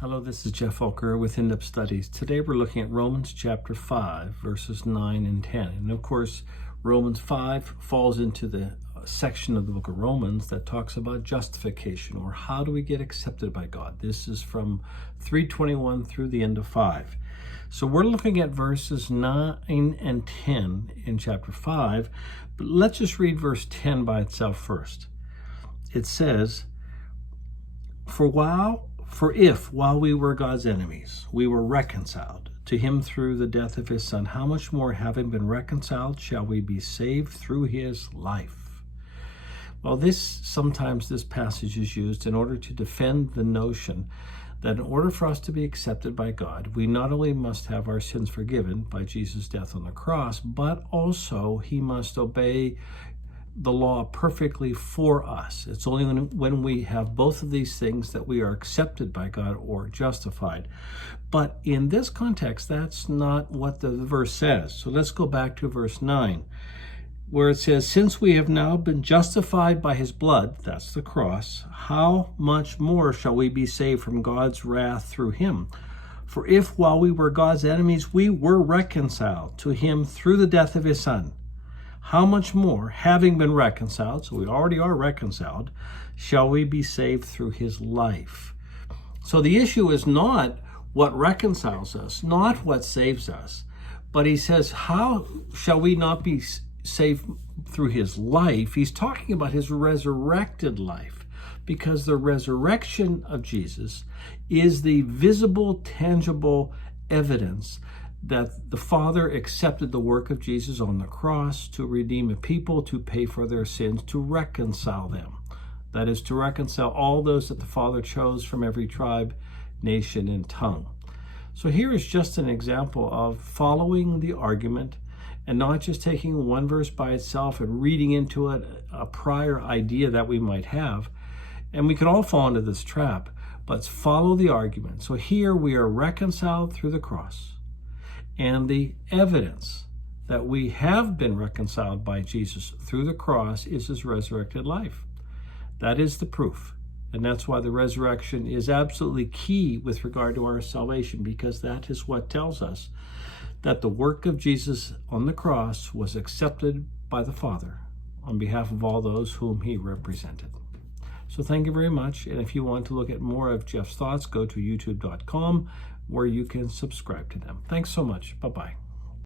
Hello, this is Geoff with In-Depth Studies. Today we're looking at Romans chapter 5, verses 9 and 10. And of course, Romans 5 falls into the section of the book of Romans that talks about justification, or how do we get accepted by God. This is from 3:21 through the end of 5. So we're looking at verses 9 and 10 in chapter 5, but let's just read verse 10 by itself first. It says, For if, while we were God's enemies, we were reconciled to him through the death of his Son, how much more, having been reconciled, shall we be saved through his life? Well, sometimes this passage is used in order to defend the notion that in order for us to be accepted by God, we not only must have our sins forgiven by Jesus' death on the cross, but also he must obey the law perfectly for us. It's only when we have both of these things that we are accepted by God or justified. But in this context, that's not what the verse says. So let's go back to verse 9, where it says, since we have now been justified by his blood, that's the cross, how much more shall we be saved from God's wrath through him? For if, while we were God's enemies, we were reconciled to him through the death of his Son, how much more, having been reconciled, so we already are reconciled, shall we be saved through his life? So the issue is not what reconciles us, not what saves us, but he says, how shall we not be saved through his life? He's talking about his resurrected life, because the resurrection of Jesus is the visible, tangible evidence that the Father accepted the work of Jesus on the cross to redeem a people, to pay for their sins, to reconcile them. That is, to reconcile all those that the Father chose from every tribe, nation, and tongue. So here is just an example of following the argument and not just taking one verse by itself and reading into it a prior idea that we might have. And we can all fall into this trap, but follow the argument. So here we are reconciled through the cross. And the evidence that we have been reconciled by Jesus through the cross is his resurrected life. That is the proof. And that's why the resurrection is absolutely key with regard to our salvation, because that is what tells us that the work of Jesus on the cross was accepted by the Father on behalf of all those whom he represented. So thank you very much. And if you want to look at more of Geoff's thoughts, go to youtube.com, where you can subscribe to them. Thanks so much. Bye-bye.